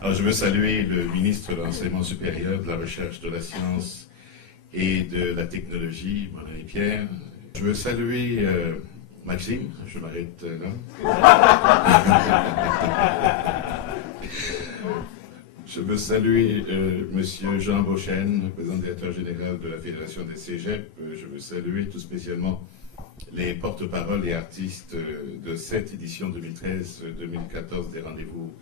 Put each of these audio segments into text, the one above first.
Alors, je veux saluer le ministre de l'Enseignement supérieur, de la Recherche, de la Science et de la Technologie, mon ami Pierre. Je veux saluer Maxime, je m'arrête là. Je veux saluer Monsieur Jean Beauchesne, président directeur général de la Fédération des Cégeps. Je veux saluer tout spécialement les porte-paroles et artistes de cette édition 2013-2014 des rendez-vous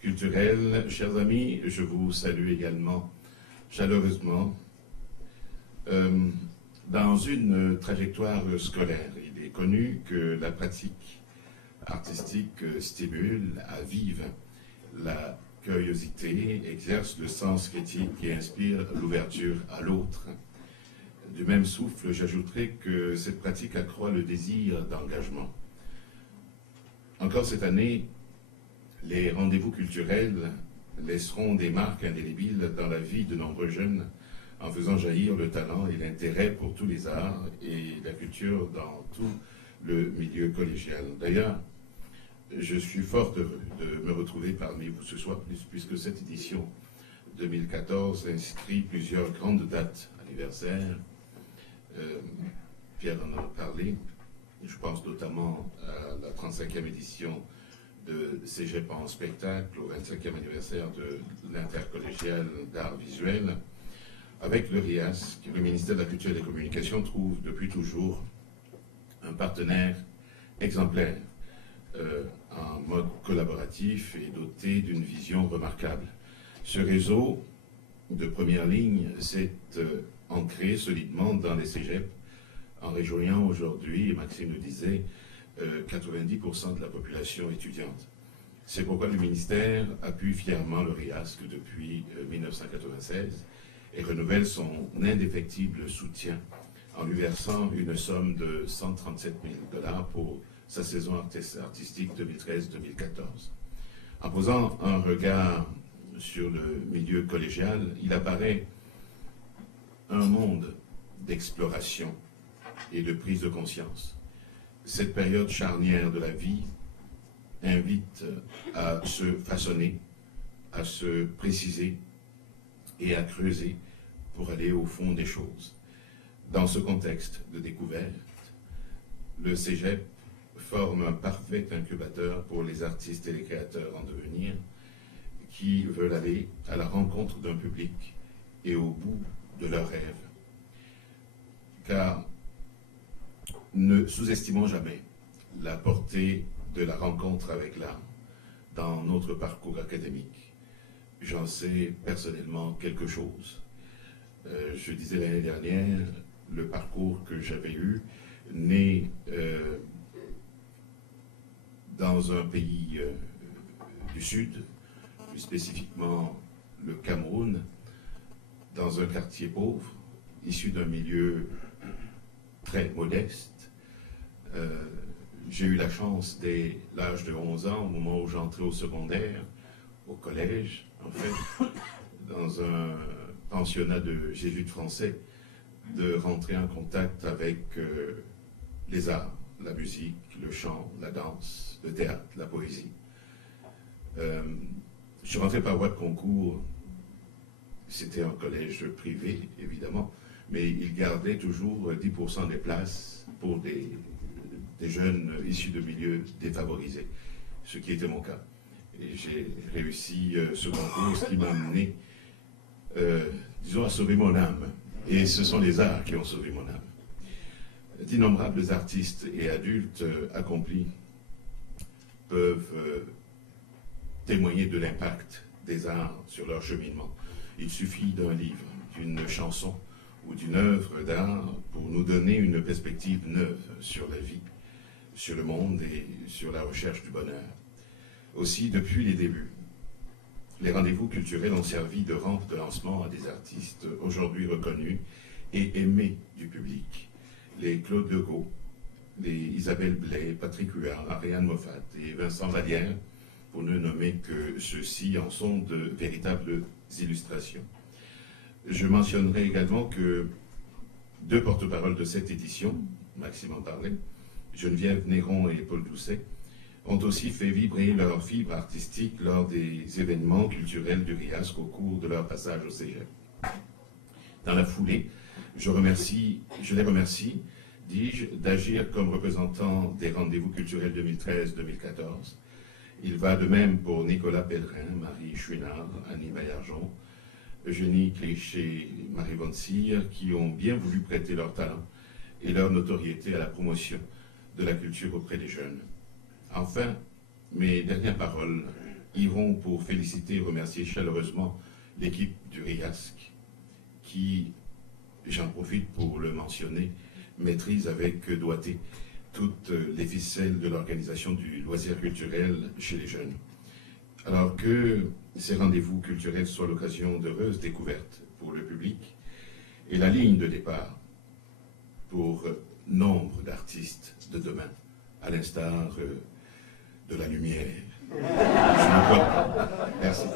culturels. Chers amis, je vous salue également chaleureusement. Dans une trajectoire scolaire, il est connu que la pratique artistique stimule, avive la curiosité, exerce le sens critique et inspire l'ouverture à l'autre. Du même souffle, j'ajouterai que cette pratique accroît le désir d'engagement. Encore cette année, les rendez-vous culturels laisseront des marques indélébiles dans la vie de nombreux jeunes en faisant jaillir le talent et l'intérêt pour tous les arts et la culture dans tout le milieu collégial. D'ailleurs, je suis fort heureux de me retrouver parmi vous ce soir, puisque cette édition 2014 inscrit plusieurs grandes dates anniversaires. Pierre en a parlé. Je pense notamment à la 35e édition de Cégep en spectacle, au 25e anniversaire de l'intercollégial d'art visuel, avec le RIAS, que le ministère de la Culture et des Communications trouve depuis toujours un partenaire exemplaire, en mode collaboratif et doté d'une vision remarquable. Ce réseau de première ligne s'est ancré solidement dans les cégeps, en rejoignant aujourd'hui, et Maxime le disait, 90% de la population étudiante. C'est pourquoi le ministère appuie fièrement le RIASC depuis 1996 et renouvelle son indéfectible soutien en lui versant une somme de 137 000 $ pour sa saison artistique 2013-2014. En posant un regard sur le milieu collégial, il apparaît un monde d'exploration et de prise de conscience. Cette période charnière de la vie invite à se façonner, à se préciser et à creuser pour aller au fond des choses. Dans ce contexte de découverte, le Cégep forme un parfait incubateur pour les artistes et les créateurs en devenir qui veulent aller à la rencontre d'un public et au bout de leurs rêves. Car ne sous-estimons jamais la portée de la rencontre avec l'art dans notre parcours académique. J'en sais personnellement quelque chose. Je disais l'année dernière, le parcours que j'avais eu, né dans un pays du Sud, plus spécifiquement le Cameroun, dans un quartier pauvre, issu d'un milieu très modeste. J'ai eu la chance, dès l'âge de 11 ans, au moment où j'entrais au secondaire, au collège, en fait, dans un pensionnat de jésuites français, de rentrer en contact avec les arts, la musique, le chant, la danse, le théâtre, la poésie. Je suis rentré par voie de concours, c'était un collège privé, évidemment, mais il gardait toujours 10% des places pour des jeunes issus de milieux défavorisés, ce qui était mon cas. Et j'ai réussi ce concours, ce qui m'a amené, disons, à sauver mon âme. Et ce sont les arts qui ont sauvé mon âme. D'innombrables artistes et adultes accomplis peuvent témoigner de l'impact des arts sur leur cheminement. Il suffit d'un livre, d'une chanson ou d'une œuvre d'art pour nous donner une perspective neuve sur la vie, sur le monde et sur la recherche du bonheur. Aussi, depuis les débuts, les rendez-vous culturels ont servi de rampe de lancement à des artistes aujourd'hui reconnus et aimés du public. Les Claude Legault, les Isabelle Blais, Patrick Huard, Ariane Moffat et Vincent Vallière, pour ne nommer que ceux-ci, en sont de véritables illustrations. Je mentionnerai également que deux porte-paroles de cette édition, Maxime en parlait, Geneviève Néron et Paul Doucet, ont aussi fait vibrer leur fibre artistique lors des événements culturels du RIASC au cours de leur passage au Cégep. Dans la foulée, je les remercie, dis-je, d'agir comme représentants des rendez-vous culturels 2013-2014. Il va de même pour Nicolas Pellerin, Marie Chouinard, Annie Baillargeon, Eugénie Cléché, Marie Von Cyr, qui ont bien voulu prêter leur talent et leur notoriété à la promotion de la culture auprès des jeunes. Enfin, mes dernières paroles iront pour féliciter et remercier chaleureusement l'équipe du RIASC qui, j'en profite pour le mentionner, maîtrise avec doigté toutes les ficelles de l'organisation du loisir culturel chez les jeunes. Alors que ces rendez-vous culturels soient l'occasion d'heureuses découvertes pour le public et la ligne de départ pour nombre d'artistes de demain, à l'instar de la lumière. Je vous crois. Merci.